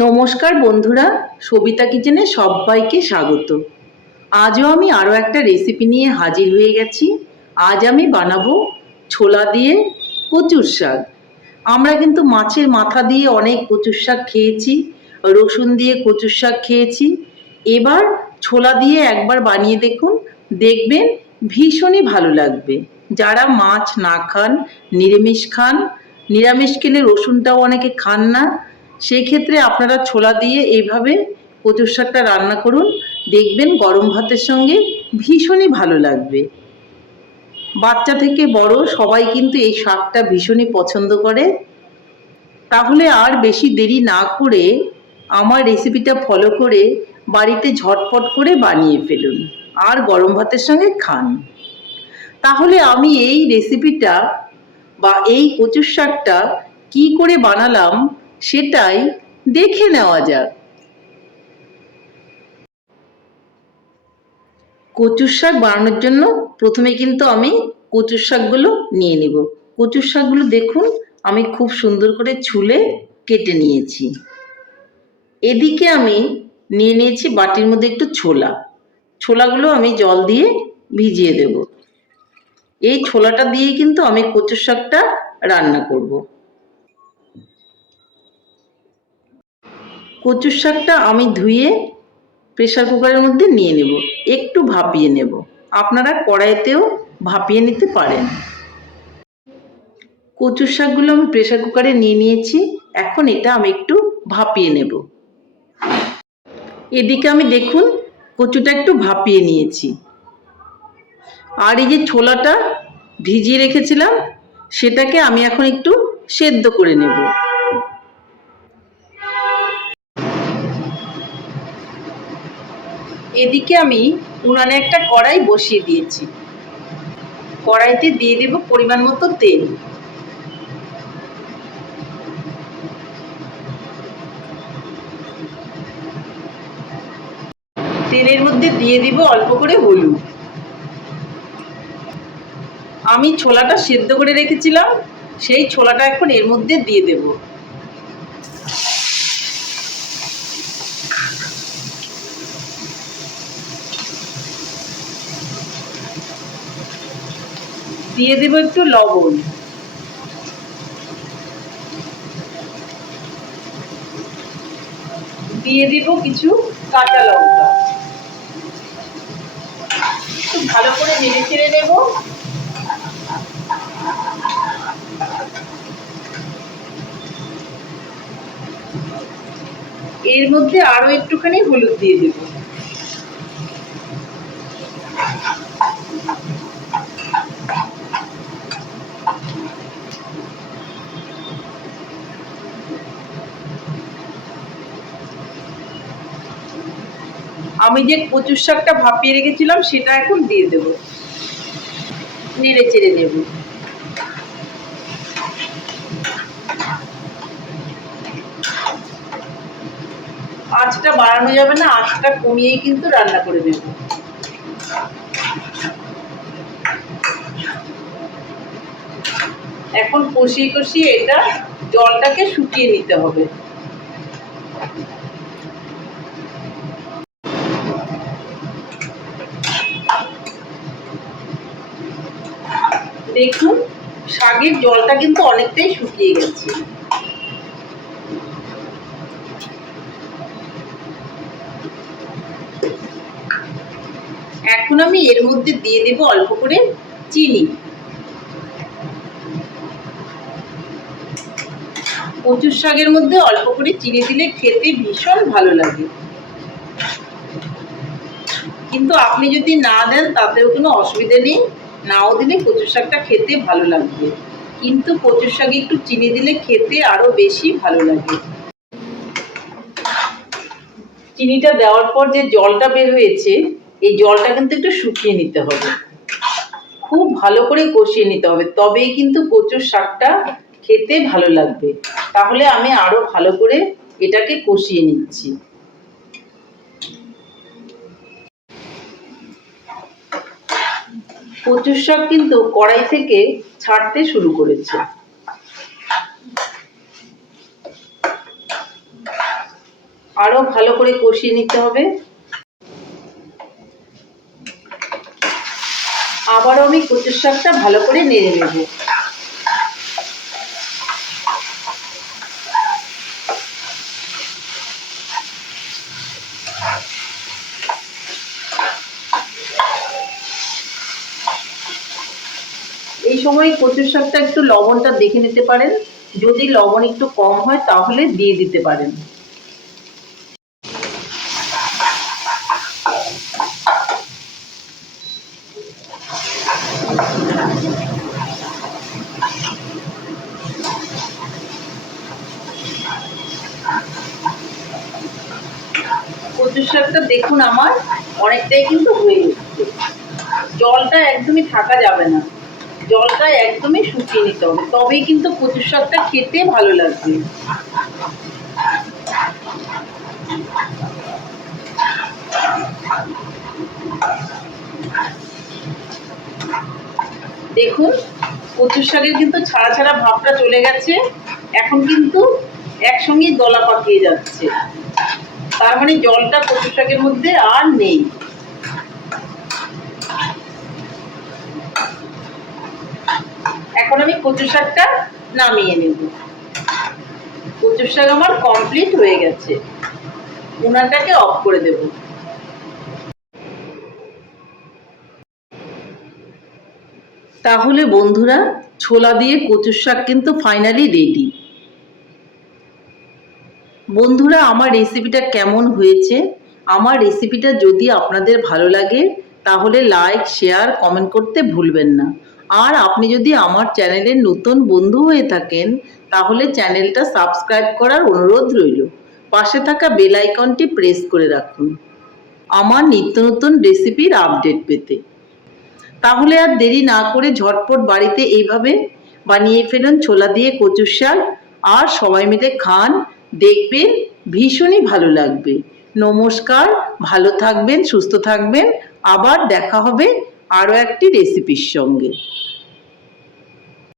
নমস্কার বন্ধুরা, সবিতা কিচেনে সবাইকে স্বাগত। আজও আমি আরও একটা রেসিপি নিয়ে হাজির হয়ে গেছি। আজ আমি বানাবো ছোলা দিয়ে কচুর শাক। আমরা কিন্তু মাছের মাথা দিয়ে অনেক কচুর শাক খেয়েছি, রসুন দিয়ে কচুর শাক খেয়েছি। এবার ছোলা দিয়ে একবার বানিয়ে দেখুন, দেখবেন ভীষণই ভালো লাগবে। যারা মাছ না খান, নিরামিষ খান, নিরামিষ খেলে রসুনটাও অনেকে খান না সেই ক্ষেত্রে আপনারা ছোলা দিয়ে এইভাবে কচুর শাকটা রান্না করুন। দেখবেন গরম ভাতের সঙ্গে ভীষণই ভালো লাগবে। বাচ্চা থেকে বড় সবাই কিন্তু এই শাকটা ভীষণই পছন্দ করে। তাহলে আর বেশি দেরি না করে আমার রেসিপিটা ফলো করে বাড়িতে ঝটপট করে বানিয়ে ফেলুন আর গরম ভাতের সঙ্গে খান। তাহলে আমি এই রেসিপিটা বা এই কচুর শাকটা কি করে বানালাম সেটাই দেখে নেওয়া যাক। কচুর শাক বানানোর জন্য প্রথমে কিন্তু আমি কচুর শাকগুলো নিয়ে নেব। কচুর শাকগুলো দেখুন, আমি খুব সুন্দর করে ছুলে কেটে নিয়েছি। এদিকে আমি নিয়ে নিয়েছি বাটির মধ্যে একটু ছোলা। ছোলাগুলো আমি জল দিয়ে ভিজিয়ে দেব। এই ছোলাটা দিয়ে কিন্তু আমি কচুর শাকটা রান্না করব। কচুর শাকটা আমি ধুয়ে প্রেসার কুকারের মধ্যে নিয়ে নেব। একটু ভাপিয়ে নেব। আপনারা কড়াইতেও ভাপিয়ে নিতে পারেন। কচুর শাকগুলো আমি প্রেসার কুকারে নিয়ে নিয়েছি। এখন এটা আমি একটু ভাপিয়ে নেব। এদিকে আমি দেখুন, কচুটা একটু ভাপিয়ে নিয়েছি। আর এই যে ছোলাটা ভিজিয়ে রেখেছিলাম, সেটাকে আমি এখন একটু সেদ্ধ করে নেব। এদিকে আমি উনানে একটা কড়াই বসিয়ে দিয়েছি। কড়াইতে দিয়ে দেব পরিমাণ মতো তেল। তেলের মধ্যে দিয়ে দিব অল্প করে হলুদ। আমি ছোলাটা সেদ্ধ করে রেখেছিলাম, সেই ছোলাটা এখন এর মধ্যে দিয়ে দেব। দিয়ে দেবো একটু লবণ। দিয়ে দিব কিছু কাঁচা লঙ্কা। ভালো করে নেড়ে চেড়ে নেব। এর মধ্যে আরও একটুখানি হলুদ দিয়ে দেব। আমি যে কচুর শাকটা ভাপিয়ে রেখেছিলাম, সেটা এখন দিয়ে দেব। নেড়ে চেড়ে নেব। আঁচটা বাড়ানো যাবে না, আঁচটা কমিয়েই কিন্তু রান্না করে নেব। এখন কষিয়ে কষিয়ে এটা জলটাকে শুকিয়ে নিতে হবে দেখুন শাকের জলটা কিন্তু অনেকটাই শুকিয়ে গেছে। এখন আমি এর মধ্যে দিয়ে দেব অল্প করে চিনি। কচুর শাকের মধ্যে অল্প করে চিনি দিলে খেতে ভীষণ ভালো লাগে। কিন্তু আপনি যদি না দেন, তাতেও কোনো অসুবিধা নেই। নাও দিলে কচুর শাকটা খেতে ভালো লাগবে। কিন্তু কচুর শাকে একটু চিনি দিলে খেতে আরও বেশি ভালো লাগে। চিনিটা দেওয়ার পর যে জলটা বের হয়েছে, এই জলটা কিন্তু একটু শুকিয়ে নিতে হবে। খুব ভালো করে কষিয়ে নিতে হবে, তবেই কিন্তু কচুর শাকটা খেতে ভালো লাগবে। তাহলে আমি আরও ভালো করে এটাকে কষিয়ে নিচ্ছি। কচুর কিন্তু কড়াই থেকে ছাড়তে শুরু করেছে। আরও ভালো করে কষিয়ে নিতে হবে। আবারও আমি কচুর শাকটা ভালো করে নেড়ে নেব। সময় কচুর শাকটা একটু লবণটা দেখে নিতে পারেন। যদি লবণ একটু কম হয়, তাহলে দিয়ে দিতে পারেন। শাকটা দেখুন আমার, অনেকটাই কিন্তু হয়ে এসছে জলটা একদমই থাকা যাবে না। জলটা একদমই শুকিয়ে নিতে হবে। তবেই কিন্তু কচুর শাকটা খেতে ভালো লাগবে। দেখুন, কচুর শাকের কিন্তু ছাড়া ছাড়া ভাবটা চলে গেছে। এখন কিন্তু একসঙ্গে দলা পাকিয়ে যাচ্ছে। তার মানে জলটা কচুর শাকের মধ্যে আর নেই। এখন আমি কচু শাকটা নামিয়ে নেব। কচু শাক আমার কমপ্লিট হয়ে গেছে। উনানটাকে অফ করে দেব। তাহলে বন্ধুরা, ছোলা দিয়ে কচুর শাক কিন্তু ফাইনালি রেডি বন্ধুরা, আমার রেসিপিটা কেমন হয়েছে? আমার রেসিপিটা যদি আপনাদের ভালো লাগে, তাহলে লাইক শেয়ার কমেন্ট করতে ভুলবেন না। আর আপনি যদি আমার চ্যানেলের নতুন বন্ধু হয়ে থাকেন, তাহলে চ্যানেলটা সাবস্ক্রাইব করার অনুরোধ রইল। পাশে থাকা বেল আইকনটি প্রেস করে রাখুন। আমার নিত্য নতুন রেসিপির আপডেট পেতে। তাহলে আর দেরি না করে ঝটপট বাড়িতে এইভাবে বানিয়ে ফেলুন ছোলা দিয়ে কচুর শাক। আর সবাই মিলে খান, দেখবেন ভীষণই ভালো লাগবে। নমস্কার, ভালো থাকবেন, সুস্থ থাকবেন। আবার দেখা হবে আরও একটি রেসিপির সঙ্গে।